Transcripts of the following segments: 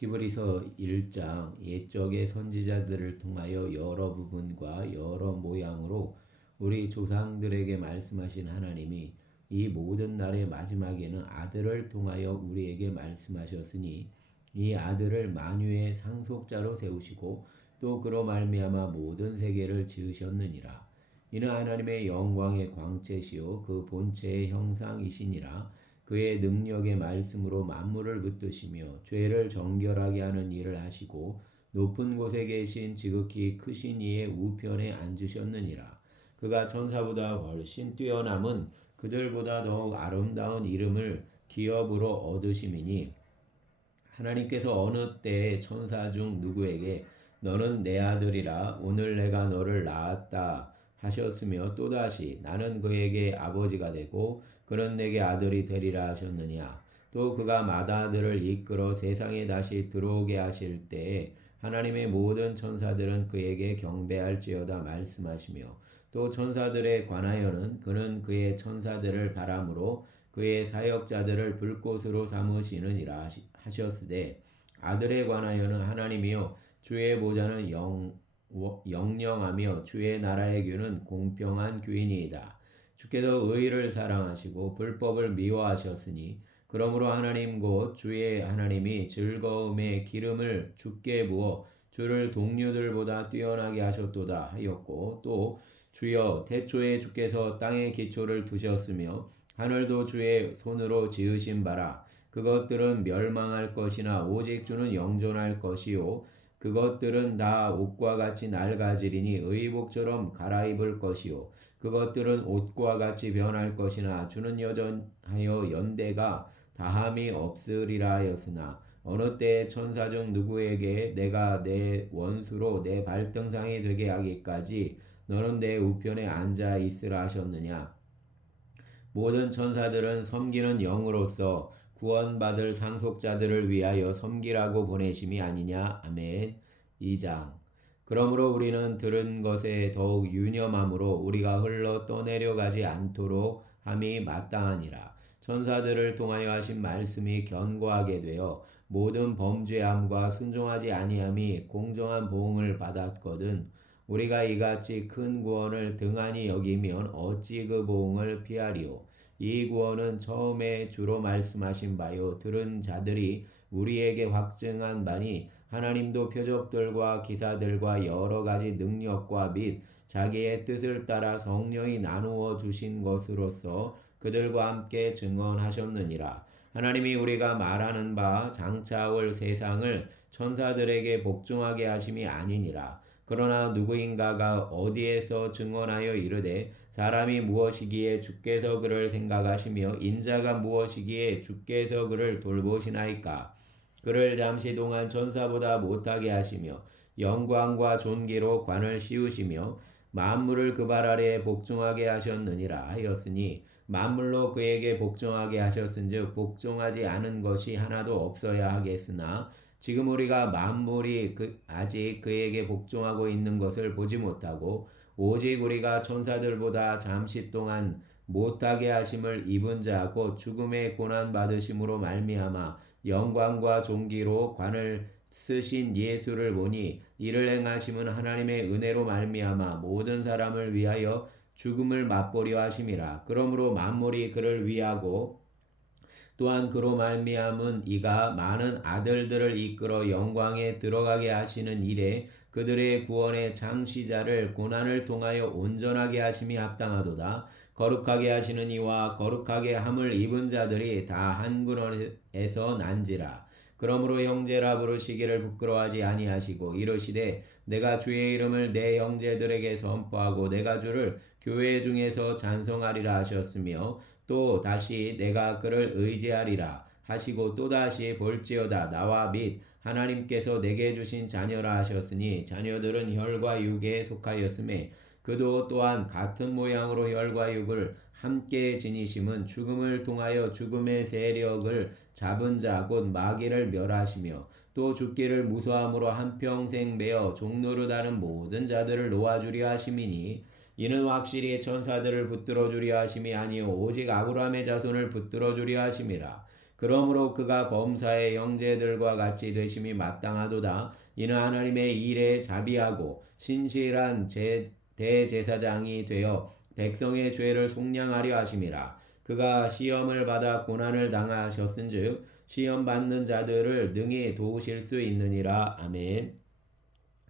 히브리서 1장 옛적의 선지자들을 통하여 여러 부분과 여러 모양으로 우리 조상들에게 말씀하신 하나님이 이 모든 날의 마지막에는 아들을 통하여 우리에게 말씀하셨으니 이 아들을 만유의 상속자로 세우시고 또 그로 말미암아 모든 세계를 지으셨느니라. 이는 하나님의 영광의 광채시요 그 본체의 형상이시니라. 그의 능력의 말씀으로 만물을 붙드시며 죄를 정결하게 하는 일을 하시고 높은 곳에 계신 지극히 크신 이의 우편에 앉으셨느니라. 그가 천사보다 훨씬 뛰어남은 그들보다 더욱 아름다운 이름을 기업으로 얻으심이니 하나님께서 어느 때에 천사 중 누구에게 너는 내 아들이라 오늘 내가 너를 낳았다 하셨으며 또다시 나는 그에게 아버지가 되고 그는 내게 아들이 되리라 하셨느냐. 또 그가 맏아들을 이끌어 세상에 다시 들어오게 하실 때에 하나님의 모든 천사들은 그에게 경배할지어다 말씀하시며 또 천사들에 관하여는 그는 그의 천사들을 바람으로 그의 사역자들을 불꽃으로 삼으시느니라 하셨으되 아들에 관하여는 하나님이여 주의 보좌는 영영하며 주의 나라의 규는 공평한 규이니이다. 주께서 의를 사랑하시고 불법을 미워하셨으니 그러므로 하나님 곧 주의 하나님이 즐거움의 기름을 주께 부어 주를 동료들보다 뛰어나게 하셨도다 하였고 또 주여 태초에 주께서 땅의 기초를 두셨으며 하늘도 주의 손으로 지으신 바라. 그것들은 멸망할 것이나 오직 주는 영존할 것이요 그것들은 다 옷과 같이 낡아지리니 의복처럼 갈아입을 것이요 그것들은 옷과 같이 변할 것이나 주는 여전하여 연대가 다함이 없으리라 하였으나 어느 때에 천사 중 누구에게 내가 내 원수로 내 발등상이 되게 하기까지 너는 내 우편에 앉아 있으라 하셨느냐. 모든 천사들은 섬기는 영으로서 구원받을 상속자들을 위하여 섬기라고 보내심이 아니냐. 아멘. 2장. 그러므로 우리는 들은 것에 더욱 유념함으로 우리가 흘러 떠내려가지 않도록 함이 마땅하니라. 천사들을 통하여 하신 말씀이 견고하게 되어 모든 범죄함과 순종하지 아니함이 공정한 보응을 받았거든. 우리가 이같이 큰 구원을 등한히 여기면 어찌 그 보응을 피하리오. 이 구원은 처음에 주로 말씀하신 바요 들은 자들이 우리에게 확증한 바니 하나님도 표적들과 기사들과 여러 가지 능력과 및 자기의 뜻을 따라 성령이 나누어 주신 것으로서 그들과 함께 증언하셨느니라. 하나님이 우리가 말하는 바 장차 올 세상을 천사들에게 복종하게 하심이 아니니라. 그러나 누구인가가 어디에서 증언하여 이르되 사람이 무엇이기에 주께서 그를 생각하시며 인자가 무엇이기에 주께서 그를 돌보시나이까. 그를 잠시 동안 천사보다 못하게 하시며 영광과 존귀로 관을 씌우시며 만물을 그 발 아래에 복종하게 하셨느니라 하였으니 만물로 그에게 복종하게 하셨은즉 복종하지 않은 것이 하나도 없어야 하겠으나 지금 우리가 만물이 아직 그에게 복종하고 있는 것을 보지 못하고 오직 우리가 천사들보다 잠시 동안 못하게 하심을 입은 자 곧 죽음의 고난 받으심으로 말미암아 영광과 존귀로 관을 쓰신 예수를 보니 이를 행하심은 하나님의 은혜로 말미암아 모든 사람을 위하여 죽음을 맛보려 하심이라. 그러므로 만물이 그를 위하고 또한 그로 말미암은 이가 많은 아들들을 이끌어 영광에 들어가게 하시는 일에 그들의 구원의 창시자를 고난을 통하여 온전하게 하심이 합당하도다. 거룩하게 하시는 이와 거룩하게 함을 입은 자들이 다 한 근원에서 난지라. 그러므로 형제라 부르시기를 부끄러워하지 아니하시고 이르시되 내가 주의 이름을 내 형제들에게 선포하고 내가 주를 교회 중에서 찬송하리라 하셨으며 또 다시 내가 그를 의지하리라 하시고 또다시 볼지어다 나와 및 하나님께서 내게 주신 자녀라 하셨으니 자녀들은 혈과 육에 속하였음에 그도 또한 같은 모양으로 혈과 육을 함께 지니심은 죽음을 통하여 죽음의 세력을 잡은 자 곧 마귀를 멸하시며 또 죽기를 무서함으로 한평생 매어 종노릇하는 모든 자들을 놓아주려 하심이니 이는 확실히 천사들을 붙들어 주려 하심이 아니요 오직 아브라함의 자손을 붙들어 주려 하심이라. 그러므로 그가 범사의 형제들과 같이 되심이 마땅하도다. 이는 하나님의 일에 자비하고 신실한 대제사장이 되어 백성의 죄를 속량하려 하심이라. 그가 시험을 받아 고난을 당하셨은즉 시험 받는 자들을 능히 도우실 수 있느니라. 아멘.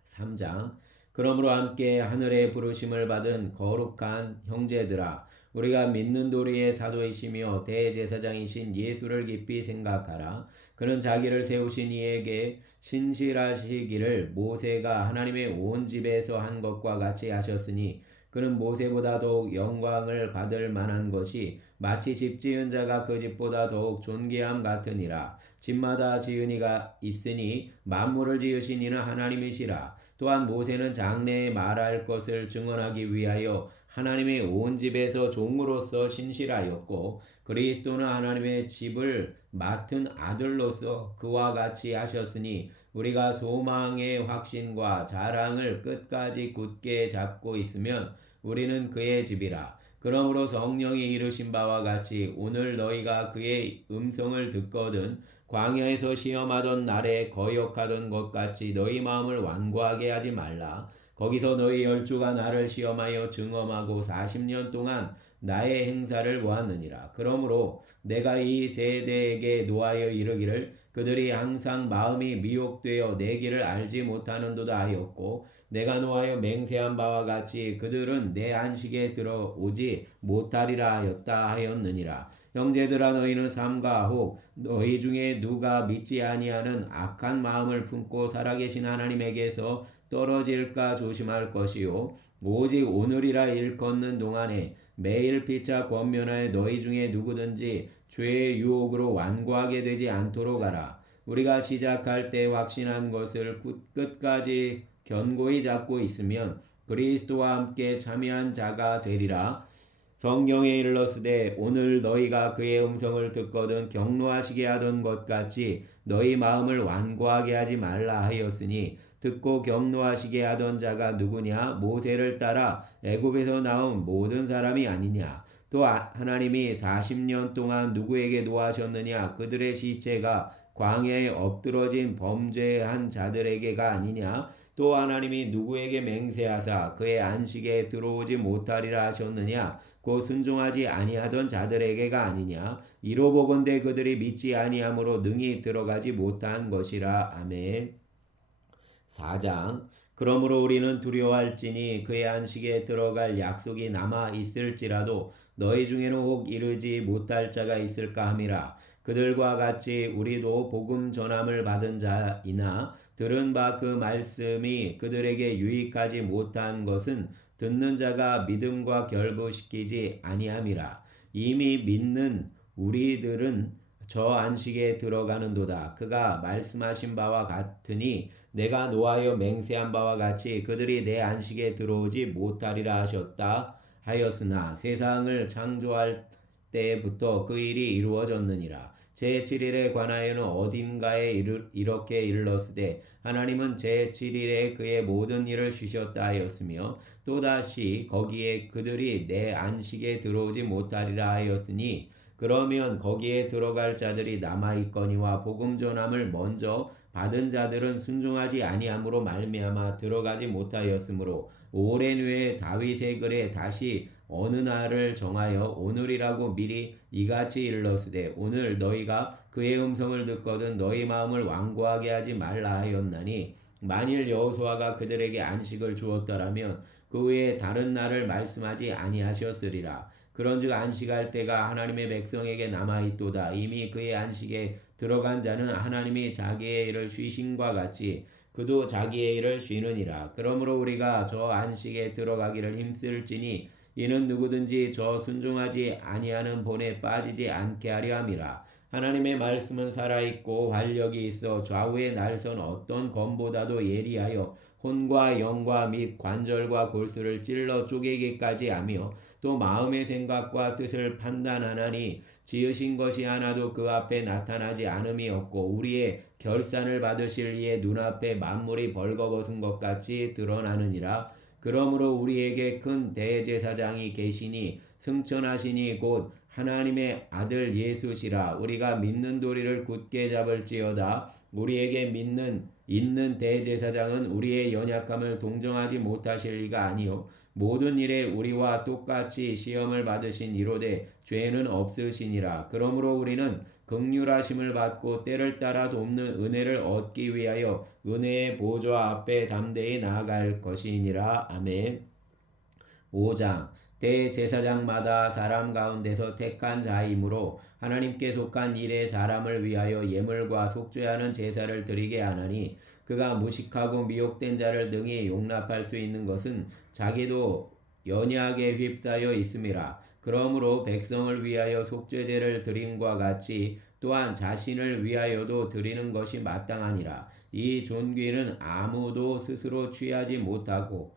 3장. 그러므로 함께 하늘의 부르심을 받은 거룩한 형제들아, 우리가 믿는 도리의 사도이시며 대제사장이신 예수를 깊이 생각하라. 그는 자기를 세우신 이에게 신실하시기를 모세가 하나님의 온 집에서 한 것과 같이 하셨으니, 그는 모세보다 더욱 영광을 받을 만한 것이 마치 집 지은 자가 그 집보다 더욱 존귀함 같으니라. 집마다 지은 이가 있으니 만물을 지으신 이는 하나님이시라. 또한 모세는 장래에 말할 것을 증언하기 위하여 하나님의 온 집에서 종으로서 신실하였고, 그리스도는 하나님의 집을 맡은 아들로서 그와 같이 하셨으니, 우리가 소망의 확신과 자랑을 끝까지 굳게 잡고 있으면 우리는 그의 집이라. 그러므로 성령이 이르신 바와 같이 오늘 너희가 그의 음성을 듣거든 광야에서 시험하던 날에 거역하던 것 같이 너희 마음을 완고하게 하지 말라. 거기서 너희 열주가 나를 시험하여 증언하고 40년 동안 나의 행사를 보았느니라. 그러므로 내가 이 세대에게 노하여 이르기를 그들이 항상 마음이 미혹되어 내 길을 알지 못하는도다 하였고, 내가 노하여 맹세한 바와 같이 그들은 내 안식에 들어오지 못하리라 하였다 하였느니라. 형제들아, 너희는 삼가 혹 너희 중에 누가 믿지 아니하는 악한 마음을 품고 살아계신 하나님에게서 떨어질까 조심할 것이요, 오직 오늘이라 일컫는 동안에 매일 피차 권면하여 너희 중에 누구든지 죄의 유혹으로 완고하게 되지 않도록 하라. 우리가 시작할 때 확신한 것을 끝까지 견고히 잡고 있으면 그리스도와 함께 참여한 자가 되리라. 성경에 일렀으되 오늘 너희가 그의 음성을 듣거든 경노하시게 하던 것 같이 너희 마음을 완고하게 하지 말라 하였으니, 듣고 경노하시게 하던 자가 누구냐? 모세를 따라 애굽에서 나온 모든 사람이 아니냐? 또 하나님이 40년 동안 누구에게 노하셨느냐? 그들의 시체가 광야에 엎드러진 범죄한 자들에게가 아니냐? 또 하나님이 누구에게 맹세하사 그의 안식에 들어오지 못하리라 하셨느냐? 곧 순종하지 아니하던 자들에게가 아니냐? 이로 보건대 그들이 믿지 아니함으로 능히 들어가지 못한 것이라. 아멘. 4장. 그러므로 우리는 두려워할지니 그의 안식에 들어갈 약속이 남아 있을지라도 너희 중에는 혹 이르지 못할 자가 있을까 함이라. 그들과 같이 우리도 복음 전함을 받은 자이나 들은 바 그 말씀이 그들에게 유익하지 못한 것은 듣는 자가 믿음과 결부시키지 아니함이라. 이미 믿는 우리들은 저 안식에 들어가는도다. 그가 말씀하신 바와 같으니 내가 노하여 맹세한 바와 같이 그들이 내 안식에 들어오지 못하리라 하셨다 하였으나 세상을 창조할 때부터 그 일이 이루어졌느니라. 제7일에 관하여는 어딘가에 이렇게 일렀으되 하나님은 제7일에 그의 모든 일을 쉬셨다 하였으며, 또다시 거기에 그들이 내 안식에 들어오지 못하리라 하였으니, 그러면 거기에 들어갈 자들이 남아있거니와 복음 전함을 먼저 받은 자들은 순종하지 아니함으로 말미암아 들어가지 못하였으므로, 오랜 후에 다윗의 글에 다시 어느 날을 정하여 오늘이라고 미리 이같이 일렀으되 오늘 너희가 그의 음성을 듣거든 너희 마음을 완고하게 하지 말라 하였나니, 만일 여호수아가 그들에게 안식을 주었더라면 그 외에 다른 날을 말씀하지 아니하셨으리라. 그런즉 안식할 때가 하나님의 백성에게 남아있도다. 이미 그의 안식에 들어간 자는 하나님이 자기의 일을 쉬심과 같이 그도 자기의 일을 쉬느니라. 그러므로 우리가 저 안식에 들어가기를 힘쓸지니 이는 누구든지 저 순종하지 아니하는 본에 빠지지 않게 하려 함이라. 하나님의 말씀은 살아있고 활력이 있어 좌우에 날선 어떤 검보다도 예리하여 혼과 영과 및 관절과 골수를 찔러 쪼개기까지 하며 또 마음의 생각과 뜻을 판단하나니, 지으신 것이 하나도 그 앞에 나타나지 않음이 없고 우리의 결산을 받으실 이의 눈앞에 만물이 벌거벗은 것 같이 드러나느니라. 그러므로 우리에게 큰 대제사장이 계시니 승천하시니 곧 하나님의 아들 예수시라. 우리가 믿는 도리를 굳게 잡을지어다. 우리에게 있는 대제사장은 우리의 연약함을 동정하지 못하실 리가 아니요 모든 일에 우리와 똑같이 시험을 받으신 이로되 죄는 없으시니라. 그러므로 우리는 긍휼하심을 받고 때를 따라 돕는 은혜를 얻기 위하여 은혜의 보좌 앞에 담대히 나아갈 것이니라. 아멘. 5장 대제사장마다 사람 가운데서 택한 자이므로 하나님께 속한 일에 사람을 위하여 예물과 속죄하는 제사를 드리게 하나니 그가 무식하고 미혹된 자를 능히 용납할 수 있는 것은 자기도 연약에 휩싸여 있음이라. 그러므로 백성을 위하여 속죄제를 드림과 같이 또한 자신을 위하여도 드리는 것이 마땅하니라. 이 존귀는 아무도 스스로 취하지 못하고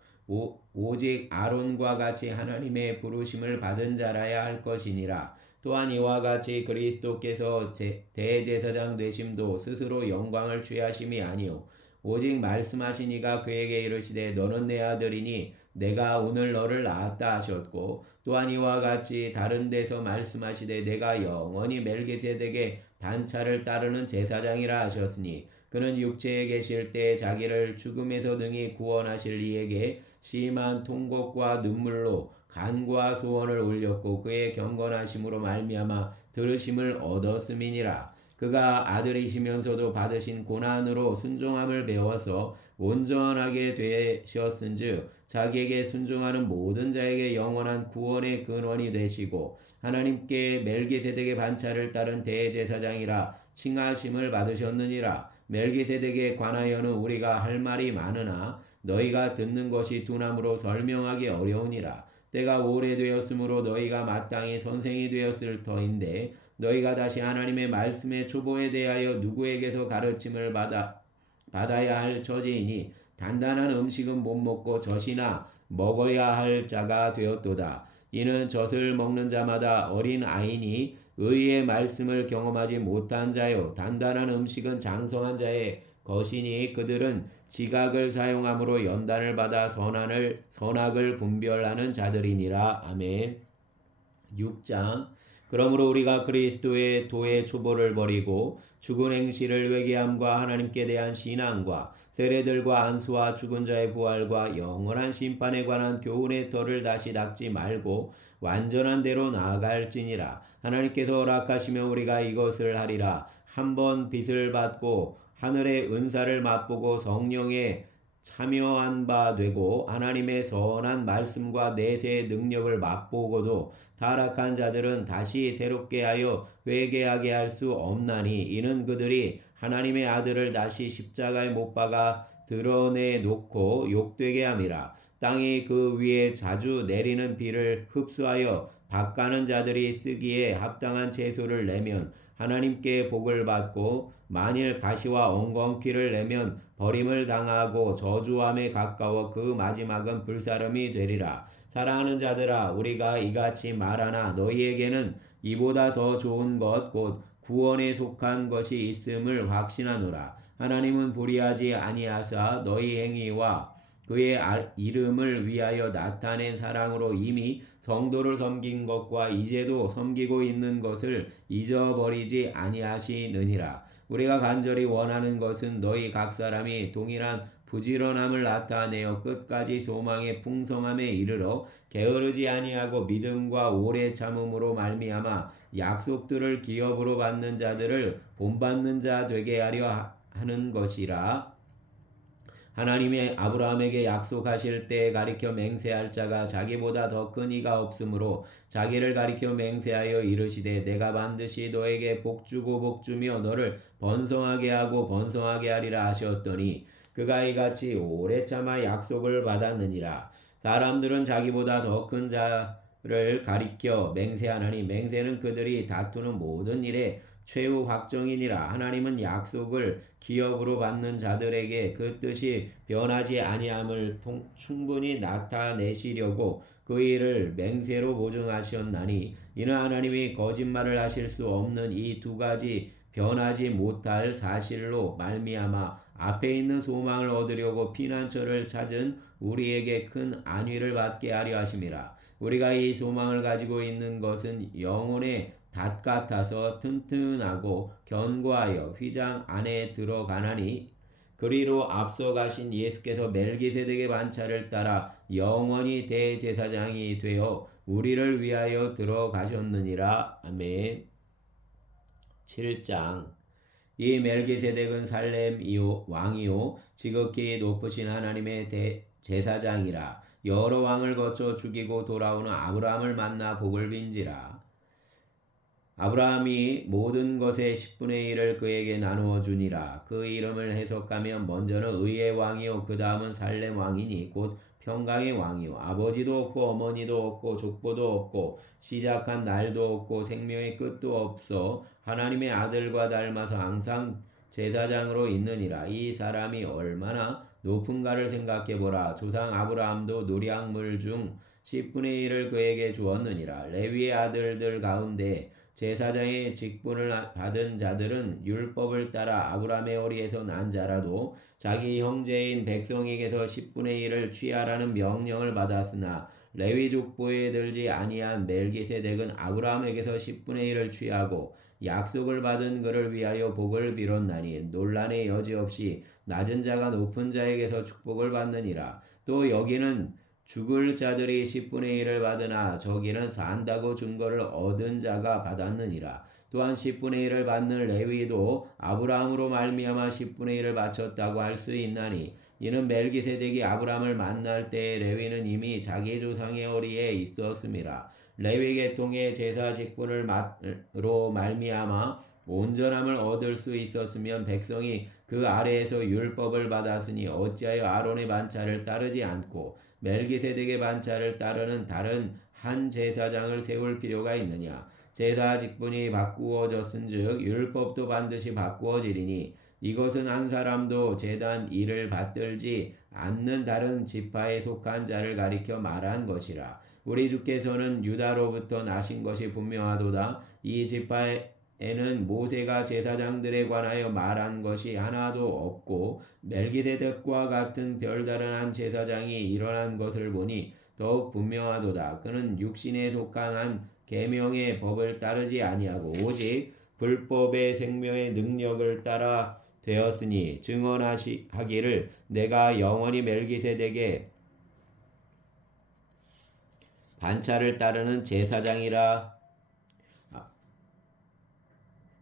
오직 아론과 같이 하나님의 부르심을 받은 자라야 할 것이니라. 또한 이와 같이 그리스도께서 대제사장 되심도 스스로 영광을 취하심이 아니요 오직 말씀하신 이가 그에게 이르시되 너는 내 아들이니 내가 오늘 너를 낳았다 하셨고 또한 이와 같이 다른 데서 말씀하시되 내가 영원히 멜기세덱의 반차를 따르는 제사장이라 하셨으니 그는 육체에 계실 때 자기를 죽음에서 능히 구원하실 이에게 심한 통곡과 눈물로 간구와 소원을 올렸고 그의 경건하심으로 말미암아 들으심을 얻었음이니라. 그가 아들이시면서도 받으신 고난으로 순종함을 배워서 온전하게 되셨은즉 자기에게 순종하는 모든 자에게 영원한 구원의 근원이 되시고 하나님께 멜기세덱의 반차를 따른 대제사장이라 칭하심을 받으셨느니라. 멜기세덱에 관하여는 우리가 할 말이 많으나 너희가 듣는 것이 둔함으로 설명하기 어려우니라. 때가 오래되었으므로 너희가 마땅히 선생이 되었을 터인데 너희가 다시 하나님의 말씀의 초보에 대하여 누구에게서 가르침을 받아야 할 처지이니 단단한 음식은 못 먹고 젖이나 먹어야 할 자가 되었도다. 이는 젖을 먹는 자마다 어린 아이니 의의 말씀을 경험하지 못한 자요 단단한 음식은 장성한 자의 것이니 그들은 지각을 사용함으로 연단을 받아 선악을 분별하는 자들이니라. 아멘. 6장 그러므로 우리가 그리스도의 도의 초보를 버리고 죽은 행실을 회개함과 하나님께 대한 신앙과 세례들과 안수와 죽은 자의 부활과 영원한 심판에 관한 교훈의 털을 다시 닦지 말고 완전한 대로 나아갈지니라. 하나님께서 허락하시면 우리가 이것을 하리라. 한번 빚을 받고 하늘의 은사를 맛보고 성령에 참여한 바 되고 하나님의 선한 말씀과 내세의 능력을 맛보고도 타락한 자들은 다시 새롭게 하여 회개하게 할 수 없나니 이는 그들이 하나님의 아들을 다시 십자가에 못 박아 드러내 놓고 욕되게 함이라. 땅이 그 위에 자주 내리는 비를 흡수하여 밭가는 자들이 쓰기에 합당한 채소를 내면 하나님께 복을 받고 만일 가시와 엉겅퀴를 내면 버림을 당하고 저주함에 가까워 그 마지막은 불사름이 되리라. 사랑하는 자들아 우리가 이같이 말하나 너희에게는 이보다 더 좋은 것 곧 구원에 속한 것이 있음을 확신하노라. 하나님은 불의하지 아니하사 너희 행위와 그의 이름을 위하여 나타낸 사랑으로 이미 성도를 섬긴 것과 이제도 섬기고 있는 것을 잊어버리지 아니하시느니라. 우리가 간절히 원하는 것은 너희 각 사람이 동일한 부지런함을 나타내어 끝까지 소망의 풍성함에 이르러 게으르지 아니하고 믿음과 오래 참음으로 말미암아 약속들을 기업으로 받는 자들을 본받는 자 되게 하려 하는 것이라. 하나님의 아브라함에게 약속하실 때에 가리켜 맹세할 자가 자기보다 더 큰 이가 없으므로 자기를 가리켜 맹세하여 이르시되 내가 반드시 너에게 복주고 복주며 너를 번성하게 하고 번성하게 하리라 하셨더니 그가 이같이 오래 참아 약속을 받았느니라. 사람들은 자기보다 더 큰 자를 가리켜 맹세하나니 맹세는 그들이 다투는 모든 일에 최후 확정이니라. 하나님은 약속을 기업으로 받는 자들에게 그 뜻이 변하지 아니함을 충분히 나타내시려고 그 일을 맹세로 보증하셨나니 이는 하나님이 거짓말을 하실 수 없는 이 두 가지 변하지 못할 사실로 말미암아 앞에 있는 소망을 얻으려고 피난처를 찾은 우리에게 큰 안위를 받게 하려 하심이라. 우리가 이 소망을 가지고 있는 것은 영혼의 닷 같아서 튼튼하고 견고하여 휘장 안에 들어가나니, 그리로 앞서 가신 예수께서 멜기세덱의 반차를 따라 영원히 대제사장이 되어 우리를 위하여 들어가셨느니라. 아멘. 7장. 이 멜기세덱은 살렘이요 왕이요 지극히 높으신 하나님의 제사장이라. 여러 왕을 거쳐 죽이고 돌아오는 아브라함을 만나 복을 빈지라. 아브라함이 모든 것의 10분의 1을 그에게 나누어 주니라. 그 이름을 해석하면 먼저는 의의 왕이요 그 다음은 살렘 왕이니 곧 평강의 왕이요 아버지도 없고 어머니도 없고 족보도 없고 시작한 날도 없고 생명의 끝도 없어 하나님의 아들과 닮아서 항상 제사장으로 있느니라. 이 사람이 얼마나 높은가를 생각해보라. 조상 아브라함도 노량물 중 10분의 1을 그에게 주었느니라. 레위의 아들들 가운데 제사장의 직분을 받은 자들은 율법을 따라 아브라함의 어리에서 난 자라도 자기 형제인 백성에게서 10분의 1을 취하라는 명령을 받았으나 레위 족보에 들지 아니한 멜기세덱은 아브라함에게서 10분의 1을 취하고 약속을 받은 그를 위하여 복을 빌었나니 논란의 여지 없이 낮은 자가 높은 자에게서 축복을 받느니라. 또 여기는 죽을 자들이 10분의 1을 받으나 저기는 산다고 증거를 얻은 자가 받았느니라. 또한 10분의 1을 받는 레위도 아브라함으로 말미암아 10분의 1을 바쳤다고 할 수 있나니, 이는 멜기세덱이 아브라함을 만날 때에 레위는 이미 자기 조상의 어리에 있었음이라. 레위 계통의 제사 직분으로 말미암아 온전함을 얻을 수 있었으면 백성이 그 아래에서 율법을 받았으니 어찌하여 아론의 반차를 따르지 않고 멜기세덱의 반차를 따르는 다른 한 제사장을 세울 필요가 있느냐. 제사 직분이 바꾸어졌은즉 율법도 반드시 바꾸어지리니 이것은 한 사람도 제단 일을 받들지 않는 다른 지파에 속한 자를 가리켜 말한 것이라. 우리 주께서는 유다로부터 나신 것이 분명하도다. 이 지파에는 모세가 제사장들에 관하여 말한 것이 하나도 없고 멜기세덱과 같은 별다른 한 제사장이 일어난 것을 보니 더욱 분명하도다. 그는 육신에 속한 한 계명의 법을 따르지 아니하고 오직 불법의 생명의 능력을 따라 되었으니 증언하기를 내가 영원히 멜기세덱의 반차를 따르는 제사장이라.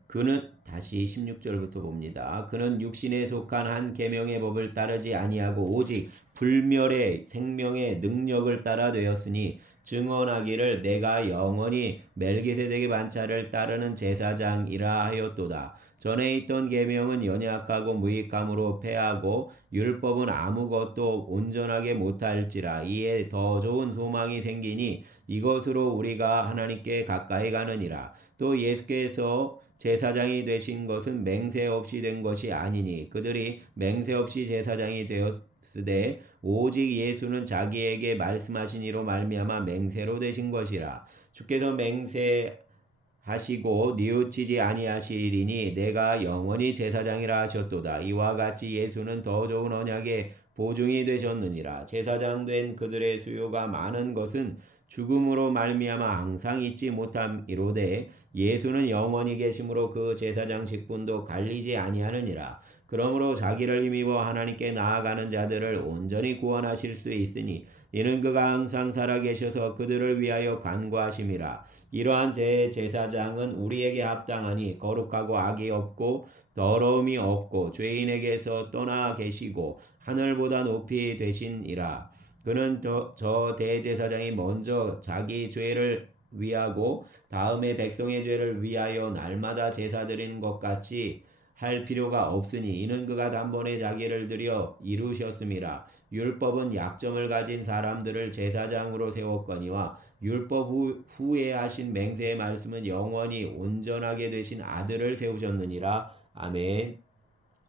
그는 다시 16절부터 봅니다. 그는 육신에 속한 한 계명의 법을 따르지 아니하고 오직 불멸의 생명의 능력을 따라 되었으니 증언하기를 내가 영원히 멜기세덱의 반차를 따르는 제사장이라 하였도다. 전에 있던 계명은 연약하고 무익함으로 패하고 율법은 아무것도 온전하게 못할지라. 이에 더 좋은 소망이 생기니 이것으로 우리가 하나님께 가까이 가느니라. 또 예수께서 제사장이 되신 것은 맹세 없이 된 것이 아니니 그들이 맹세 없이 제사장이 되었으되 오직 예수는 자기에게 말씀하신 이로 말미암아 맹세로 되신 것이라. 주께서 맹세하시고 뉘우치지 아니하시리니 내가 영원히 제사장이라 하셨도다. 이와 같이 예수는 더 좋은 언약의 보증이 되셨느니라. 제사장 된 그들의 수요가 많은 것은 죽음으로 말미암아 항상 잊지 못함이로되 예수는 영원히 계심으로 그 제사장 직분도 갈리지 아니하느니라. 그러므로 자기를 힘입어 하나님께 나아가는 자들을 온전히 구원하실 수 있으니 이는 그가 항상 살아계셔서 그들을 위하여 간구하심이라. 이러한 대제사장은 우리에게 합당하니 거룩하고 악이 없고 더러움이 없고 죄인에게서 떠나 계시고 하늘보다 높이 되시니라. 그는 저 대제사장이 먼저 자기 죄를 위하고 다음에 백성의 죄를 위하여 날마다 제사 드리는 것 같이 할 필요가 없으니 이는 그가 단번에 자기를 들여 이루셨음이라. 율법은 약점을 가진 사람들을 제사장으로 세웠거니와 율법 후에 하신 맹세의 말씀은 영원히 온전하게 되신 아들을 세우셨느니라. 아멘.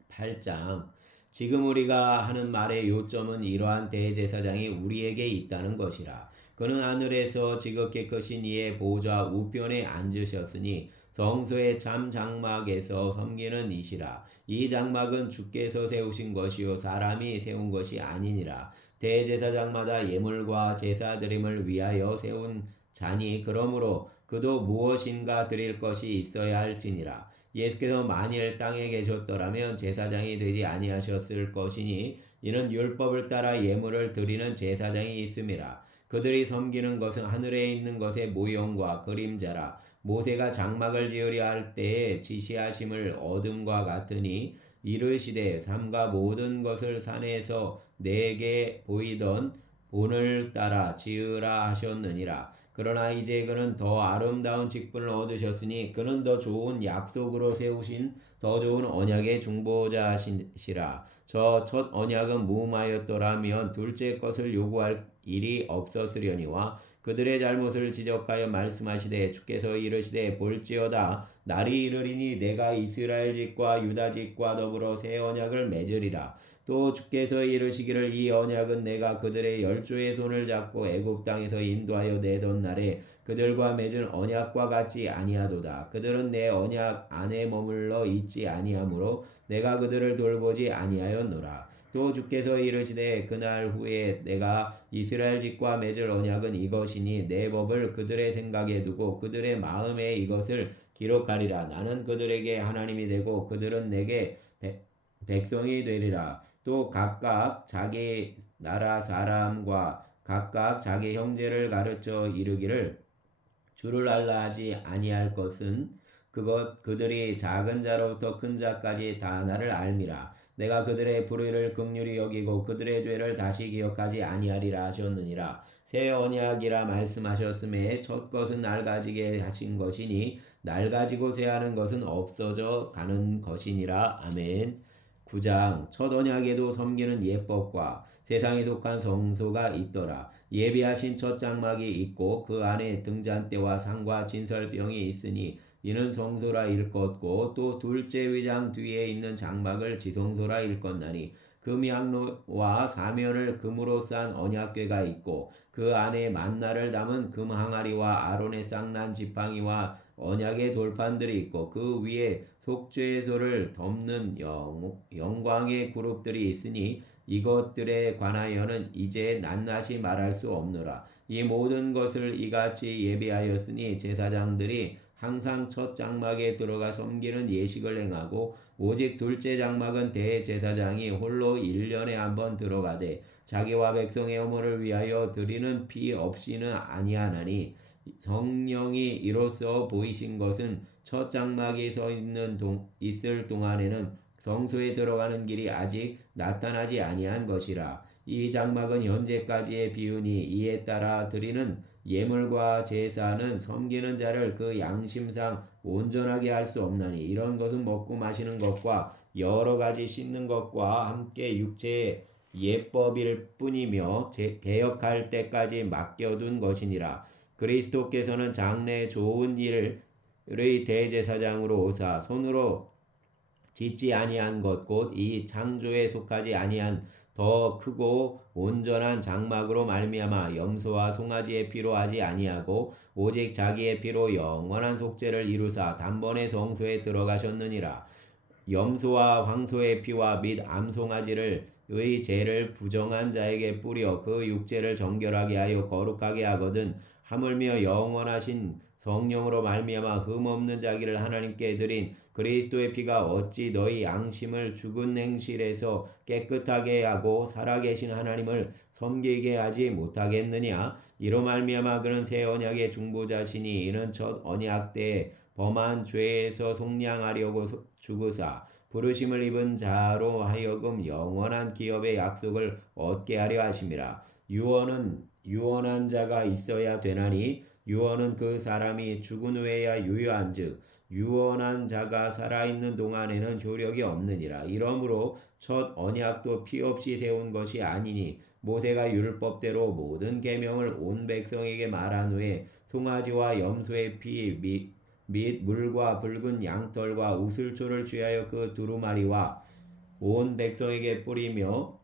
8장. 지금 우리가 하는 말의 요점은 이러한 대제사장이 우리에게 있다는 것이라. 그는 하늘에서 지극히 크신 이의 보좌 우편에 앉으셨으니 성소의 참 장막에서 섬기는 이시라. 이 장막은 주께서 세우신 것이요 사람이 세운 것이 아니니라. 대제사장마다 예물과 제사 드림을 위하여 세운 자니 그러므로 그도 무엇인가 드릴 것이 있어야 할지니라. 예수께서 만일 땅에 계셨더라면 제사장이 되지 아니하셨을 것이니 이는 율법을 따라 예물을 드리는 제사장이 있음이라. 그들이 섬기는 것은 하늘에 있는 것의 모형과 그림자라. 모세가 장막을 지으려 할 때에 지시하심을 어둠과 같으니 이르시되 삼가 모든 것을 산에서 내게 보이던 본을 따라 지으라 하셨느니라. 그러나 이제 그는 더 아름다운 직분을 얻으셨으니 그는 더 좋은 약속으로 세우신 더 좋은 언약의 중보자시라. 저 첫 언약은 무음하였더라면 둘째 것을 요구할 일이 없었으려니와 그들의 잘못을 지적하여 말씀하시되 주께서 이르시되 볼지어다 날이 이르리니 내가 이스라엘 집과 유다 집과 더불어 새 언약을 맺으리라. 또 주께서 이르시기를 이 언약은 내가 그들의 열조의 손을 잡고 애굽 땅에서 인도하여 내던 날에 그들과 맺은 언약과 같지 아니하도다. 그들은 내 언약 안에 머물러 있지 아니하므로 내가 그들을 돌보지 아니하였노라. 또 주께서 이르시되 그날 후에 내가 이스라엘 집과 맺을 언약은 이것이니 내 법을 그들의 생각에 두고 그들의 마음에 이것을 기록하리라. 나는 그들에게 하나님이 되고 그들은 내게 백성이 되리라. 또 각각 자기 나라 사람과 각각 자기 형제를 가르쳐 이르기를 주를 알라 하지 아니할 것은 그들이 작은 자로부터 큰 자까지 다 나를 알미라. 내가 그들의 불의를 긍휼히 여기고 그들의 죄를 다시 기억하지 아니하리라 하셨느니라. 새 언약이라 말씀하셨음에 첫 것은 낡아지게 하신 것이니 낡아지고 쇠하는 것은 없어져 가는 것이니라. 아멘. 9장 첫 언약에도 섬기는 예법과 세상에 속한 성소가 있더라. 예비하신 첫 장막이 있고 그 안에 등잔대와 상과 진설병이 있으니 이는 성소라 일컫고 또 둘째 위장 뒤에 있는 장막을 지성소라 일컫나니 금향로와 사면을 금으로 싼 언약궤가 있고 그 안에 만나를 담은 금 항아리와 아론의 쌍난 지팡이와 언약의 돌판들이 있고 그 위에 속죄소를 덮는 영광의 그룹들이 있으니 이것들에 관하여는 이제 낱낱이 말할 수 없노라. 이 모든 것을 이같이 예비하였으니 제사장들이 항상 첫 장막에 들어가 섬기는 예식을 행하고 오직 둘째 장막은 대제사장이 홀로 1년에 한 번 들어가되 자기와 백성의 허물을 위하여 드리는 피 없이는 아니하나니 성령이 이로써 보이신 것은 첫 장막이 서 있을 동안에는 성소에 들어가는 길이 아직 나타나지 아니한 것이라. 이 장막은 현재까지의 비유니 이에 따라 드리는 예물과 제사는 섬기는 자를 그 양심상 온전하게 할 수 없나니 이런 것은 먹고 마시는 것과 여러 가지 씻는 것과 함께 육체의 예법일 뿐이며 개혁할 때까지 맡겨둔 것이니라. 그리스도께서는 장래 좋은 일의 대제사장으로 오사 손으로 짓지 아니한 것 곧 이 창조에 속하지 아니한 더 크고 온전한 장막으로 말미암아 염소와 송아지의 피로 하지 아니하고 오직 자기의 피로 영원한 속죄를 이루사 단번에 성소에 들어가셨느니라. 염소와 황소의 피와 및 암송아지를 의 죄를 부정한 자에게 뿌려 그 육체를 정결하게 하여 거룩하게 하거든 하물며 영원하신 성령으로 말미암아 흠없는 자기를 하나님께 드린 그리스도의 피가 어찌 너희 양심을 죽은 행실에서 깨끗하게 하고 살아계신 하나님을 섬기게 하지 못하겠느냐. 이로 말미암아 그는 새 언약의 중보자시니 이는 첫 언약 때 범한 죄에서 속량하려고 죽으사 부르심을 입은 자로 하여금 영원한 기업의 약속을 얻게 하려 하심이라. 유언은 유언한 자가 있어야 되나니 유언은 그 사람이 죽은 후에야 유효한즉 유언한 자가 살아있는 동안에는 효력이 없느니라. 이러므로 첫 언약도 피 없이 세운 것이 아니니 모세가 율법대로 모든 계명을 온 백성에게 말한 후에 송아지와 염소의 피 및 물과 붉은 양털과 우슬초를 취하여 그 두루마리와 온 백성에게 뿌리며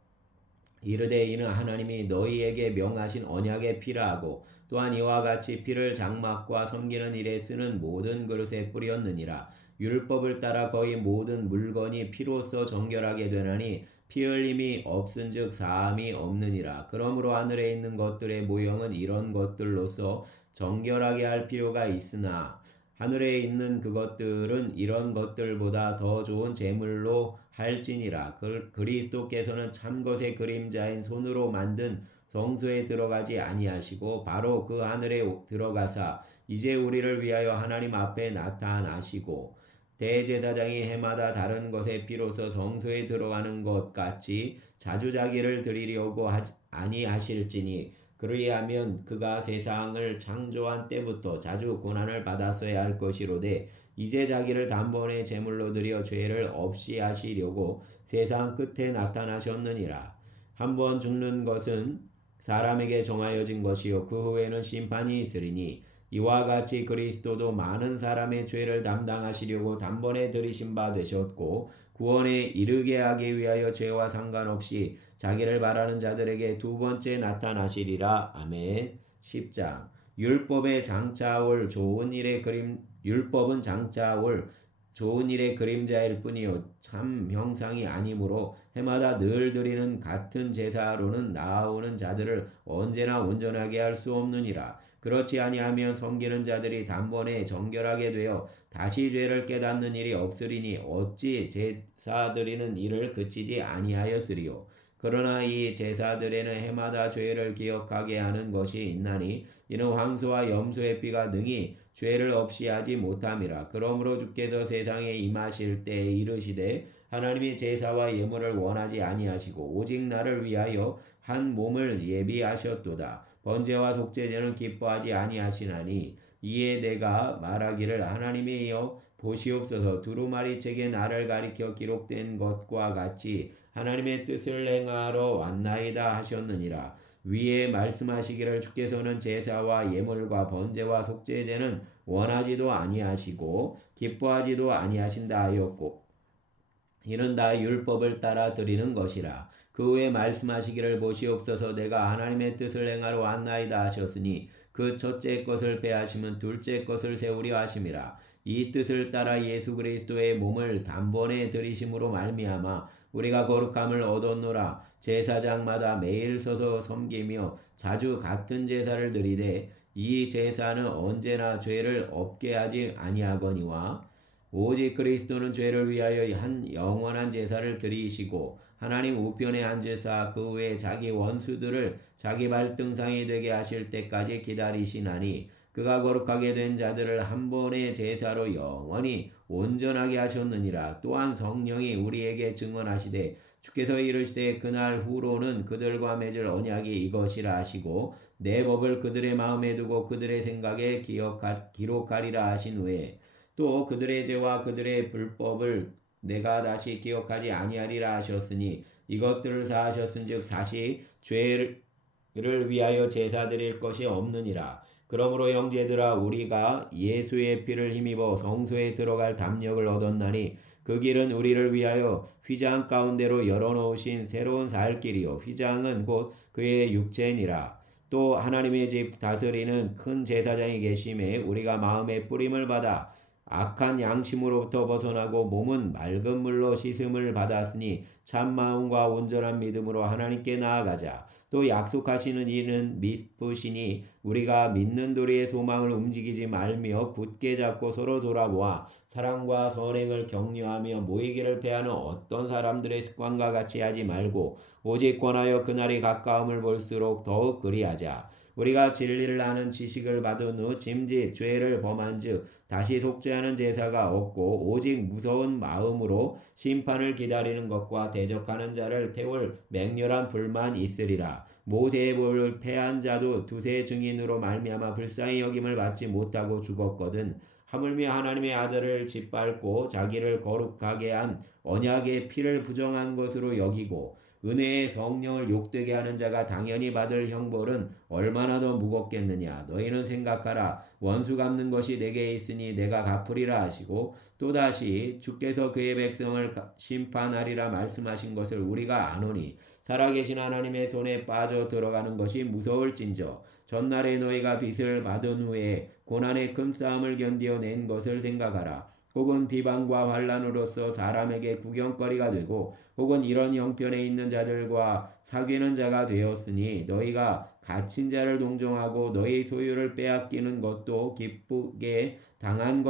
이르되 이는 하나님이 너희에게 명하신 언약의 피라 하고 또한 이와 같이 피를 장막과 섬기는 일에 쓰는 모든 그릇에 뿌렸느니라. 율법을 따라 거의 모든 물건이 피로써 정결하게 되나니 피 흘림이 없은즉 사함이 없느니라. 그러므로 하늘에 있는 것들의 모형은 이런 것들로서 정결하게 할 필요가 있으나 하늘에 있는 그것들은 이런 것들보다 더 좋은 제물로 할지니라. 그리스도께서는 참것의 그림자인 손으로 만든 성소에 들어가지 아니하시고 바로 그 하늘에 들어가사 이제 우리를 위하여 하나님 앞에 나타나시고 대제사장이 해마다 다른 것에 비로소 성소에 들어가는 것 같이 자주 자기를 드리려고 아니하실지니 그리하면 그가 세상을 창조한 때부터 자주 고난을 받았어야 할 것이로되 이제 자기를 단번에 제물로 드려 죄를 없이 하시려고 세상 끝에 나타나셨느니라. 한번 죽는 것은 사람에게 정하여진 것이요 그 후에는 심판이 있으리니 이와 같이 그리스도도 많은 사람의 죄를 담당하시려고 단번에 들이신 바 되셨고 구원에 이르게 하기 위하여 죄와 상관없이 자기를 바라는 자들에게 두 번째 나타나시리라. 아멘. 10장 율법은 장차올 좋은 일의 그림자일 뿐이요 참 형상이 아니므로 해마다 늘 드리는 같은 제사로는 나아오는 자들을 언제나 온전하게 할 수 없느니라. 그렇지 아니하면 섬기는 자들이 단번에 정결하게 되어 다시 죄를 깨닫는 일이 없으리니 어찌 제사 드리는 일을 그치지 아니하였으리요. 그러나 이 제사들에는 해마다 죄를 기억하게 하는 것이 있나니 이는 황소와 염소의 피가 능히 죄를 없이 하지 못함이라. 그러므로 주께서 세상에 임하실 때에 이르시되 하나님이 제사와 예물을 원하지 아니하시고 오직 나를 위하여 한 몸을 예비하셨도다. 번제와 속죄제는 기뻐하지 아니하시나니 이에 내가 말하기를 하나님이여 보시옵소서 두루마리 책에 나를 가리켜 기록된 것과 같이 하나님의 뜻을 행하러 왔나이다 하셨느니라. 위에 말씀하시기를 주께서는 제사와 예물과 번제와 속죄제는 원하지도 아니하시고 기뻐하지도 아니하신다 하였고 이는 다 율법을 따라 드리는 것이라. 그 후에 말씀하시기를 보시옵소서 내가 하나님의 뜻을 행하러 왔나이다 하셨으니 그 첫째 것을 패하시면 둘째 것을 세우려 하심이라. 이 뜻을 따라 예수 그리스도의 몸을 단번에 드리심으로 말미암아 우리가 거룩함을 얻었노라. 제사장마다 매일 서서 섬기며 자주 같은 제사를 드리되 이 제사는 언제나 죄를 없게 하지 아니하거니와 오직 그리스도는 죄를 위하여 한 영원한 제사를 드리시고 하나님 우편에 앉으사 그 후에 자기 원수들을 자기 발등상이 되게 하실 때까지 기다리시나니 그가 거룩하게 된 자들을 한 번의 제사로 영원히 온전하게 하셨느니라. 또한 성령이 우리에게 증언하시되 주께서 이르시되 그날 후로는 그들과 맺을 언약이 이것이라 하시고 내 법을 그들의 마음에 두고 그들의 생각에 기록하리라 하신 후에 또 그들의 죄와 그들의 불법을 내가 다시 기억하지 아니하리라 하셨으니 이것들을 사하셨은즉 다시 죄를 위하여 제사 드릴 것이 없느니라. 그러므로 형제들아 우리가 예수의 피를 힘입어 성소에 들어갈 담력을 얻었나니 그 길은 우리를 위하여 휘장 가운데로 열어놓으신 새로운 살 길이요 휘장은 곧 그의 육체니라. 또 하나님의 집 다스리는 큰 제사장이 계심에 우리가 마음의 뿌림을 받아 악한 양심으로부터 벗어나고 몸은 맑은 물로 씻음을 받았으니 참 마음과 온전한 믿음으로 하나님께 나아가자. 또 약속하시는 이는 미쁘시니 우리가 믿는 도리의 소망을 움직이지 말며 굳게 잡고 서로 돌아보아 사랑과 선행을 격려하며 모이기를 패하는 어떤 사람들의 습관과 같이 하지 말고 오직 권하여 그날이 가까움을 볼수록 더욱 그리하자. 우리가 진리를 아는 지식을 받은 후 짐짓 죄를 범한즉 다시 속죄하는 제사가 없고 오직 무서운 마음으로 심판을 기다리는 것과 대적하는 자를 태울 맹렬한 불만 있으리라. 모세의 법을 패한 자도 두세 증인으로 말미암아 불쌍히 여김을 받지 못하고 죽었거든. 하물며 하나님의 아들을 짓밟고 자기를 거룩하게 한 언약의 피를 부정한 것으로 여기고 은혜의 성령을 욕되게 하는 자가 당연히 받을 형벌은 얼마나 더 무겁겠느냐. 너희는 생각하라. 원수 갚는 것이 내게 있으니 내가 갚으리라 하시고 또다시 주께서 그의 백성을 심판하리라 말씀하신 것을 우리가 아노니 살아계신 하나님의 손에 빠져 들어가는 것이 무서울진저 전날에 너희가 빚을 받은 후에 고난의 큰 싸움을 견디어 낸 것을 생각하라. 혹은 비방과 환란으로서 사람에게 구경거리가 되고 혹은 이런 형편에 있는 자들과 사귀는 자가 되었으니 너희가 갇힌 자를 동정하고 너희 소유를 빼앗기는 것도 기쁘게 당한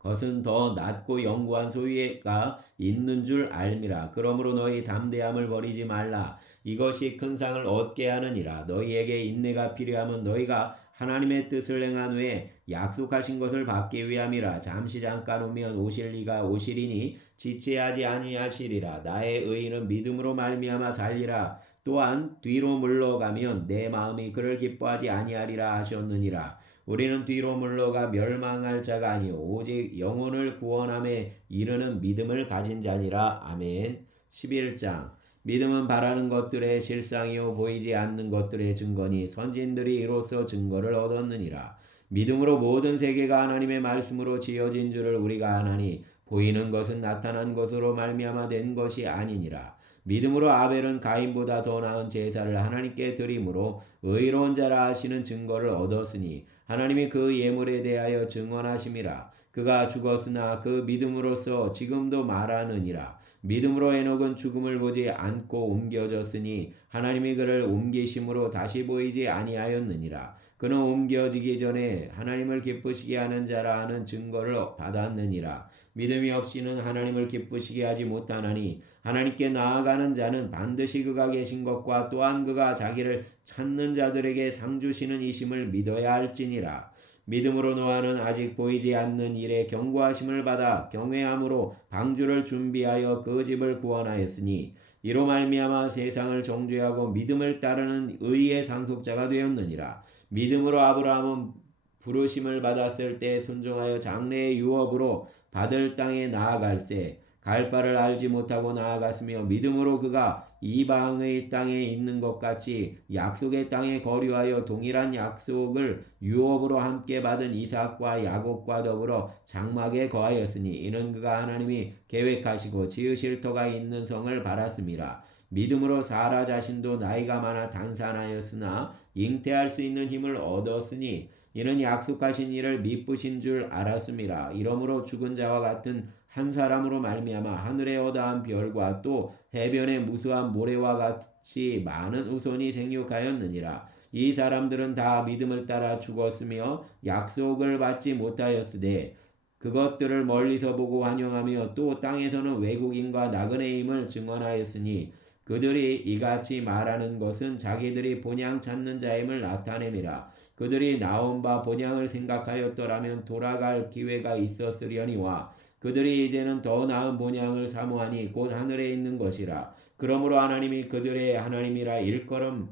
것은 더 낮고 영구한 소유가 있는 줄 알미라. 그러므로 너희 담대함을 버리지 말라. 이것이 큰 상을 얻게 하느니라. 너희에게 인내가 필요하면 너희가 하나님의 뜻을 행한 후에 약속하신 것을 받기 위함이라. 잠시 잠깐 오면 오실 이가 오시리니 지체하지 아니하시리라. 나의 의인은 믿음으로 말미암아 살리라. 또한 뒤로 물러가면 내 마음이 그를 기뻐하지 아니하리라 하셨느니라. 우리는 뒤로 물러가 멸망할 자가 아니요 오직 영혼을 구원함에 이르는 믿음을 가진 자니라. 아멘. 11장 믿음은 바라는 것들의 실상이요 보이지 않는 것들의 증거니 선진들이 이로써 증거를 얻었느니라. 믿음으로 모든 세계가 하나님의 말씀으로 지어진 줄을 우리가 아나니 보이는 것은 나타난 것으로 말미암아 된 것이 아니니라. 믿음으로 아벨은 가인보다 더 나은 제사를 하나님께 드림으로 의로운 자라 하시는 증거를 얻었으니 하나님이 그 예물에 대하여 증언하심이라. 그가 죽었으나 그 믿음으로써 지금도 말하느니라. 믿음으로 에녹은 죽음을 보지 않고 옮겨졌으니 하나님이 그를 옮기심으로 다시 보이지 아니하였느니라. 그는 옮겨지기 전에 하나님을 기쁘시게 하는 자라 하는 증거를 받았느니라. 믿음이 없이는 하나님을 기쁘시게 하지 못하나니 하나님께 나아가는 자는 반드시 그가 계신 것과 또한 그가 자기를 찾는 자들에게 상 주시는 이심을 믿어야 할지니라. 믿음으로 노아는 아직 보이지 않는 일에 경고하심을 받아 경외함으로 방주를 준비하여 그 집을 구원하였으니 이로 말미암아 세상을 정죄하고 믿음을 따르는 의의 상속자가 되었느니라. 믿음으로 아브라함은 부르심을 받았을 때 순종하여 장래의 유업으로 받을 땅에 나아갈새 갈 바를 알지 못하고 나아갔으며 믿음으로 그가 이방의 땅에 있는 것 같이 약속의 땅에 거류하여 동일한 약속을 유업으로 함께 받은 이삭과 야곱과 더불어 장막에 거하였으니 이는 그가 하나님이 계획하시고 지으실 터가 있는 성을 바랐습니다. 믿음으로 사라 자신도 나이가 많아 단산하였으나 잉태할 수 있는 힘을 얻었으니 이는 약속하신 일을 미쁘신 줄 알았습니다. 이러므로 죽은 자와 같은 한 사람으로 말미암아 하늘에 어다한 별과 또 해변의 무수한 모래와 같이 많은 후손이 생육하였느니라. 이 사람들은 다 믿음을 따라 죽었으며 약속을 받지 못하였으되 그것들을 멀리서 보고 환영하며 또 땅에서는 외국인과 나그네임을 증언하였으니 그들이 이같이 말하는 것은 자기들이 본향 찾는 자임을 나타냄이라. 그들이 나온 바 본향을 생각하였더라면 돌아갈 기회가 있었으려니와 그들이 이제는 더 나은 본향을 사모하니 곧 하늘에 있는 것이라. 그러므로 하나님이 그들의 하나님이라 일컬음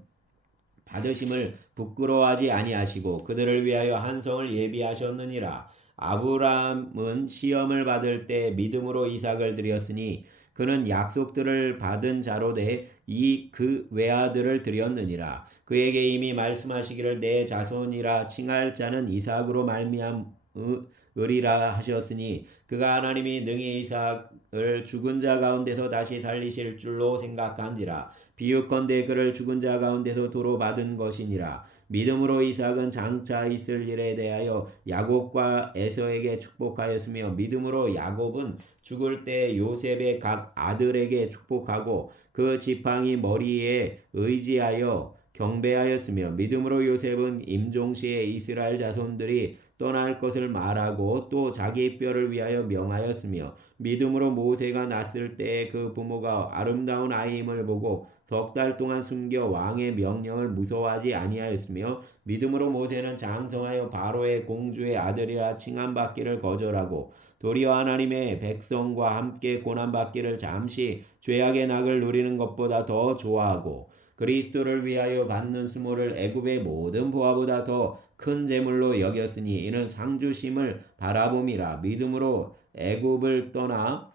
받으심을 부끄러워하지 아니하시고 그들을 위하여 한 성을 예비하셨느니라. 아브라함은 시험을 받을 때 믿음으로 이삭을 드렸으니 그는 약속들을 받은 자로 돼 그 외아들을 드렸느니라. 그에게 이미 말씀하시기를 내 자손이라 칭할 자는 이삭으로 말미암으리라 하셨으니 그가 하나님이 능히 이삭을 죽은 자 가운데서 다시 살리실 줄로 생각한지라. 비유컨대 그를 죽은 자 가운데서 도로 받은 것이니라. 믿음으로 이삭은 장차 있을 일에 대하여 야곱과 에서에게 축복하였으며 믿음으로 야곱은 죽을 때 요셉의 각 아들에게 축복하고 그 지팡이 머리에 의지하여 경배하였으며 믿음으로 요셉은 임종시에 이스라엘 자손들이 떠날 것을 말하고 또 자기 뼈를 위하여 명하였으며 믿음으로 모세가 났을 때 그 부모가 아름다운 아이임을 보고 석 달 동안 숨겨 왕의 명령을 무서워하지 아니하였으며 믿음으로 모세는 장성하여 바로의 공주의 아들이라 칭함받기를 거절하고 도리어 하나님의 백성과 함께 고난받기를 잠시 죄악의 낙을 누리는 것보다 더 좋아하고 그리스도를 위하여 받는 수모를 애굽의 모든 보화보다 더 큰 재물로 여겼으니 이는 상주심을 바라봄이라. 믿음으로 애굽을 떠나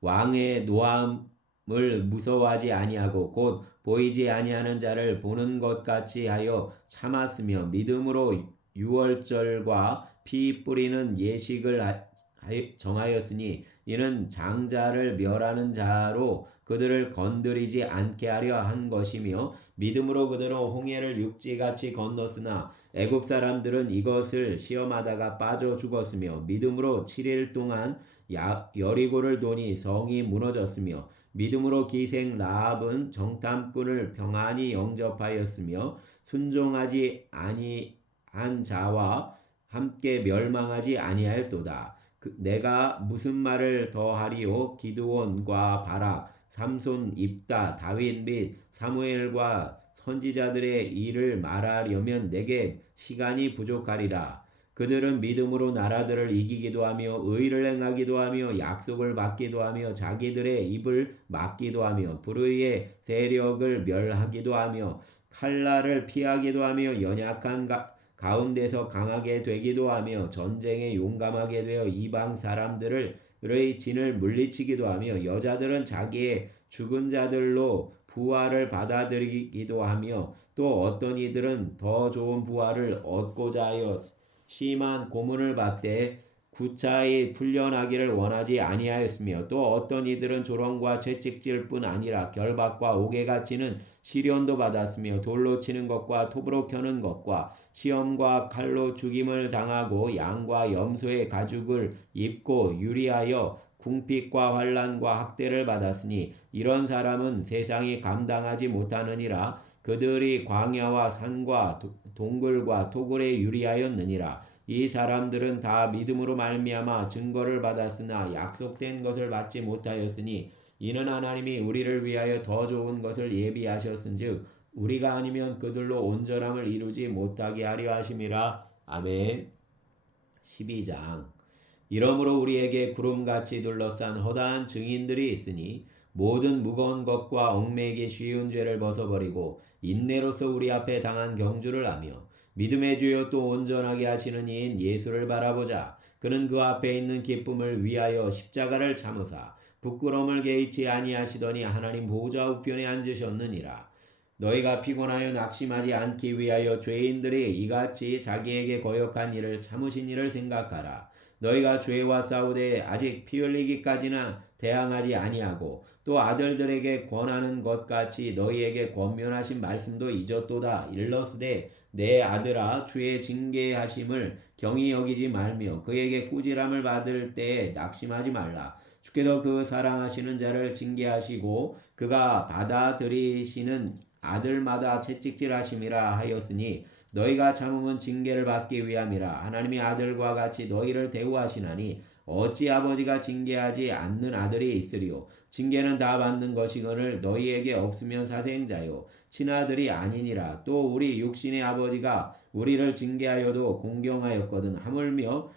왕의 노함 무서워하지 아니하고 곧 보이지 아니하는 자를 보는 것 같이 하여 참았으며 믿음으로 유월절과 피 뿌리는 예식을 정하였으니 이는 장자를 멸하는 자로 그들을 건드리지 않게 하려 한 것이며 믿음으로 그들은 홍해를 육지같이 건넜으나 애굽 사람들은 이것을 시험하다가 빠져 죽었으며 믿음으로 7일 동안 여리고를 도니 성이 무너졌으며 믿음으로 기생 라합은 정탐꾼을 평안히 영접하였으며 순종하지 아니한 자와 함께 멸망하지 아니하였도다. 내가 무슨 말을 더하리요? 기드온과 바락, 삼손, 입다, 다윗 및 사무엘과 선지자들의 일을 말하려면 내게 시간이 부족하리라. 그들은 믿음으로 나라들을 이기기도 하며 의를 행하기도 하며 약속을 받기도 하며 자기들의 입을 막기도 하며 불의의 세력을 멸하기도 하며 칼날을 피하기도 하며 연약한 가운데서 강하게 되기도 하며 전쟁에 용감하게 되어 이방 사람들의 진을 물리치기도 하며 여자들은 자기의 죽은 자들로 부활을 받아들이기도 하며 또 어떤 이들은 더 좋은 부활을 얻고자 하여 심한 고문을 받되 구차히 풀려나기를 원하지 아니하였으며 또 어떤 이들은 조롱과 채찍질 뿐 아니라 결박과 옥에가 치는 시련도 받았으며 돌로 치는 것과 톱으로 켜는 것과 시험과 칼로 죽임을 당하고 양과 염소의 가죽을 입고 유리하여 궁핍과 환난과 학대를 받았으니 이런 사람은 세상이 감당하지 못하느니라. 그들이 광야와 산과 동굴과 토굴에 유리하였느니라. 이 사람들은 다 믿음으로 말미암아 증거를 받았으나 약속된 것을 받지 못하였으니 이는 하나님이 우리를 위하여 더 좋은 것을 예비하셨은즉 우리가 아니면 그들로 온전함을 이루지 못하게 하려 하심이라. 아멘. 12장. 이러므로 우리에게 구름같이 둘러싼 허다한 증인들이 있으니 모든 무거운 것과 얽매이기 쉬운 죄를 벗어버리고 인내로서 우리 앞에 당한 경주를 하며 믿음의 주요 또 온전하게 하시는 이인 예수를 바라보자. 그는 그 앞에 있는 기쁨을 위하여 십자가를 참으사 부끄러움을 개의치 아니하시더니 하나님 보좌 우편에 앉으셨느니라. 너희가 피곤하여 낙심하지 않기 위하여 죄인들이 이같이 자기에게 거역한 일을 참으신 일을 생각하라. 너희가 죄와 싸우되 아직 피 흘리기까지나 대항하지 아니하고 또 아들들에게 권하는 것 같이 너희에게 권면하신 말씀도 잊었도다. 일러스되 내 아들아 주의 징계하심을 경히 여기지 말며 그에게 꾸지람을 받을 때에 낙심하지 말라. 주께서 그 사랑하시는 자를 징계하시고 그가 받아들이시는 아들마다 채찍질하심이라 하였으니 너희가 참음은 징계를 받기 위함이라. 하나님이 아들과 같이 너희를 대우하시나니 어찌 아버지가 징계하지 않는 아들이 있으리요. 징계는 다 받는 것이거늘 너희에게 없으면 사생자요 친아들이 아니니라. 또 우리 육신의 아버지가 우리를 징계하여도 공경하였거든 하물며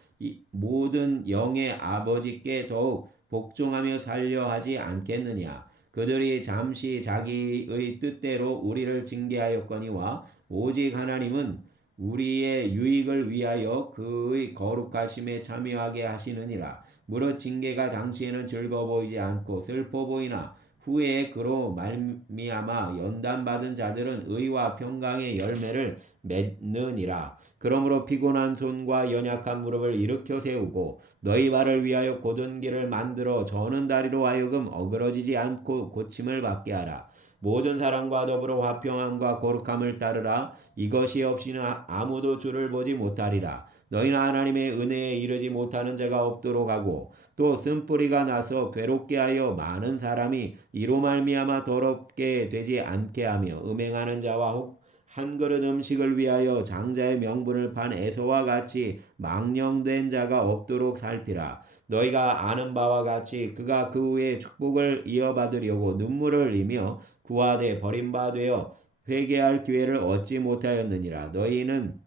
모든 영의 아버지께 더욱 복종하며 살려 하지 않겠느냐. 그들이 잠시 자기의 뜻대로 우리를 징계하였거니와 오직 하나님은 우리의 유익을 위하여 그의 거룩하심에 참여하게 하시느니라. 무릇 징계가 당시에는 즐거워 보이지 않고 슬퍼 보이나 후에 그로 말미암아 연단받은 자들은 의와 평강의 열매를 맺느니라. 그러므로 피곤한 손과 연약한 무릎을 일으켜 세우고 너희 발을 위하여 곧은 길을 만들어 저는 다리로 하여금 어그러지지 않고 고침을 받게 하라. 모든 사람과 더불어 화평함과 거룩함을 따르라. 이것이 없이는 아무도 주를 보지 못하리라. 너희는 하나님의 은혜에 이르지 못하는 자가 없도록 하고 또 쓴뿌리가 나서 괴롭게 하여 많은 사람이 이로 말미암아 더럽게 되지 않게 하며 음행하는 자와 혹 한 그릇 음식을 위하여 장자의 명분을 판 에서와 같이 망령된 자가 없도록 살피라. 너희가 아는 바와 같이 그가 그 후에 축복을 이어받으려고 눈물을 흘리며 구하되 버림받되어 회개할 기회를 얻지 못하였느니라. 너희는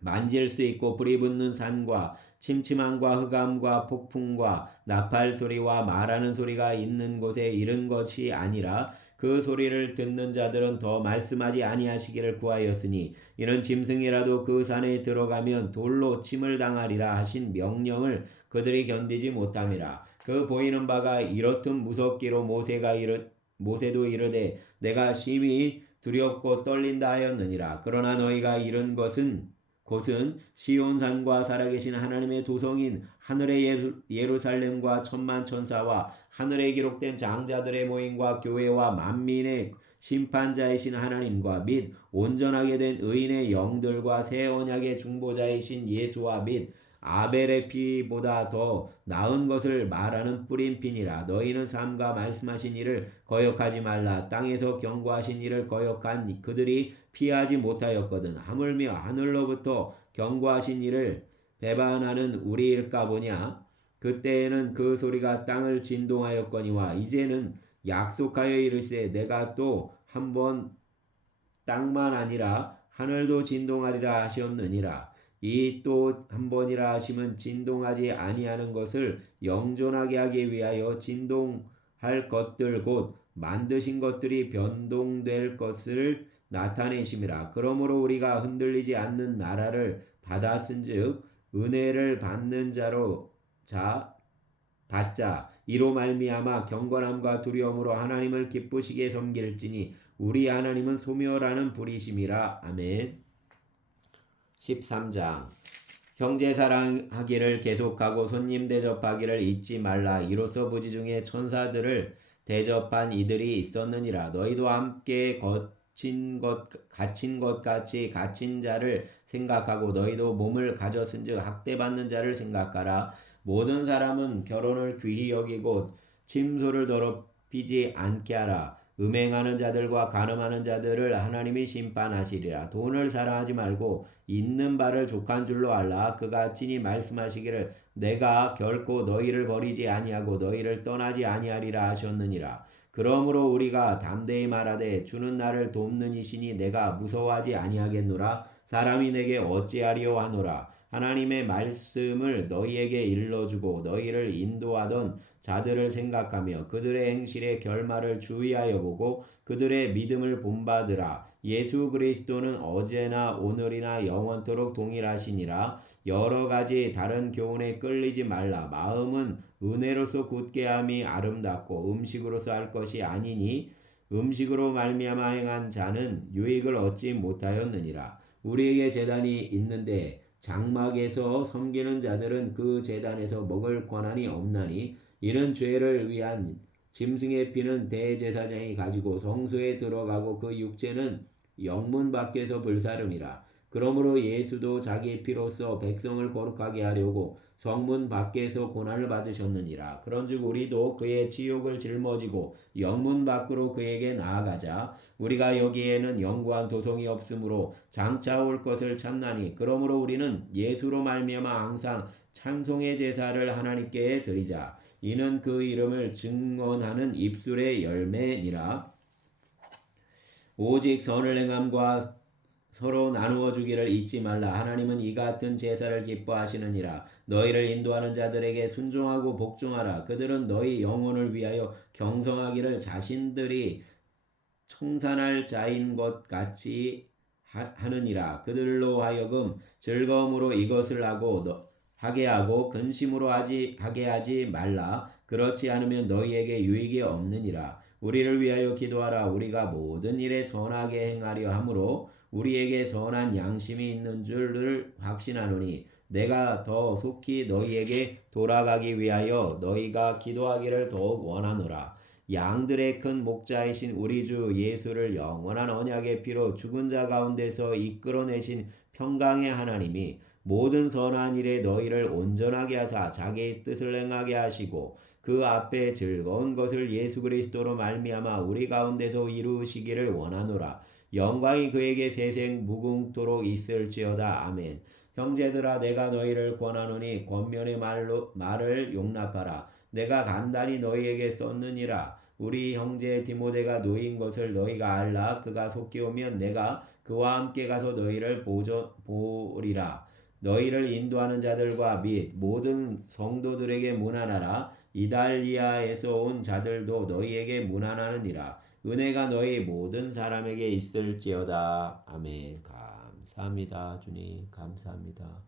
만질 수 있고 불이 붙는 산과 침침함과 흑암과 폭풍과 나팔 소리와 말하는 소리가 있는 곳에 이른 것이 아니라 그 소리를 듣는 자들은 더 말씀하지 아니하시기를 구하였으니 이는 짐승이라도 그 산에 들어가면 돌로 침을 당하리라 하신 명령을 그들이 견디지 못함이라. 그 보이는 바가 이렇듯 무섭기로 모세도 이르되 내가 심히 두렵고 떨린다 하였느니라. 그러나 너희가 이른 곳은 시온산과 살아계신 하나님의 도성인 하늘의 예루살렘과 천만 천사와 하늘에 기록된 장자들의 모임과 교회와 만민의 심판자이신 하나님과 및 온전하게 된 의인의 영들과 새 언약의 중보자이신 예수와 및 아벨의 피보다 더 나은 것을 말하는 뿌린 피니라. 너희는 삼가 말씀하신 일을 거역하지 말라. 땅에서 경고하신 일을 거역한 그들이 피하지 못하였거든. 하물며 하늘로부터 경고하신 일을 배반하는 우리일까 보냐. 그때에는 그 소리가 땅을 진동하였거니와 이제는 약속하여 이르시되 내가 또 한 번 땅만 아니라 하늘도 진동하리라 하셨느니라. 이 또 한 번이라 하심은 진동하지 아니하는 것을 영존하게 하기 위하여 진동할 것들 곧 만드신 것들이 변동될 것을 나타내심이라. 그러므로 우리가 흔들리지 않는 나라를 받았은즉 은혜를 받는 받자 이로 말미암아 경건함과 두려움으로 하나님을 기쁘시게 섬길지니 우리 하나님은 소멸하는 불이심이라. 아멘. 13장 형제 사랑하기를 계속하고 손님 대접하기를 잊지 말라. 이로써 부지 중에 천사들을 대접한 이들이 있었느니라. 너희도 함께 갇힌 것 같이 갇힌 자를 생각하고 너희도 몸을 가졌은즉 학대받는 자를 생각하라. 모든 사람은 결혼을 귀히 여기고 침소를 더럽히지 않게 하라. 음행하는 자들과 간음하는 자들을 하나님이 심판하시리라. 돈을 사랑하지 말고 있는 바를 족한 줄로 알라. 그가 친히 말씀하시기를 내가 결코 너희를 버리지 아니하고 너희를 떠나지 아니하리라 하셨느니라. 그러므로 우리가 담대히 말하되 주는 나를 돕는 이시니 내가 무서워하지 아니하겠노라. 사람이 내게 어찌하리요 하노라. 하나님의 말씀을 너희에게 일러주고 너희를 인도하던 자들을 생각하며 그들의 행실의 결말을 주의하여 보고 그들의 믿음을 본받으라. 예수 그리스도는 어제나 오늘이나 영원토록 동일하시니라. 여러 가지 다른 교훈에 끌리지 말라. 마음은 은혜로서 굳게 함이 아름답고 음식으로서 할 것이 아니니 음식으로 말미암아 행한 자는 유익을 얻지 못하였느니라. 우리에게 제단이 있는데 장막에서 섬기는 자들은 그 제단에서 먹을 권한이 없나니 이는 죄를 위한 짐승의 피는 대제사장이 가지고 성소에 들어가고 그 육체는 영문 밖에서 불사름이라. 그러므로 예수도 자기 피로써 백성을 거룩하게 하려고 성문 밖에서 고난을 받으셨느니라. 그런즉 우리도 그의 치욕을 짊어지고 영문 밖으로 그에게 나아가자. 우리가 여기에는 영구한 도성이 없으므로 장차 올 것을 찾나니 그러므로 우리는 예수로 말미암아 항상 찬송의 제사를 하나님께 드리자. 이는 그 이름을 증언하는 입술의 열매니라. 오직 선을 행함과 서로 나누어 주기를 잊지 말라. 하나님은 이 같은 제사를 기뻐하시느니라. 너희를 인도하는 자들에게 순종하고 복종하라. 그들은 너희 영혼을 위하여 경성하기를 자신들이 청산할 자인 것 같이 하느니라. 그들로 하여금 즐거움으로 이것을 하게 하고 근심으로 하게 하지 말라. 그렇지 않으면 너희에게 유익이 없느니라. 우리를 위하여 기도하라. 우리가 모든 일에 선하게 행하려 함으로 우리에게 선한 양심이 있는 줄을 확신하노니 내가 더 속히 너희에게 돌아가기 위하여 너희가 기도하기를 더욱 원하노라. 양들의 큰 목자이신 우리 주 예수를 영원한 언약의 피로 죽은 자 가운데서 이끌어내신 평강의 하나님이 모든 선한 일에 너희를 온전하게 하사 자기의 뜻을 행하게 하시고 그 앞에 즐거운 것을 예수 그리스도로 말미암아 우리 가운데서 이루시기를 원하노라. 영광이 그에게 세생 무궁토록 있을지어다. 아멘. 형제들아 내가 너희를 권하노니 권면의 말을 용납하라. 내가 간단히 너희에게 썼느니라. 우리 형제 디모데가 노인 것을 너희가 알라. 그가 속히 오면 내가 그와 함께 가서 너희를 보리라. 너희를 인도하는 자들과 및 모든 성도들에게 문안하라. 이달리아에서 온 자들도 너희에게 문안하느니라. 은혜가 너희 모든 사람에게 있을지어다. 아멘. 감사합니다. 주님 감사합니다.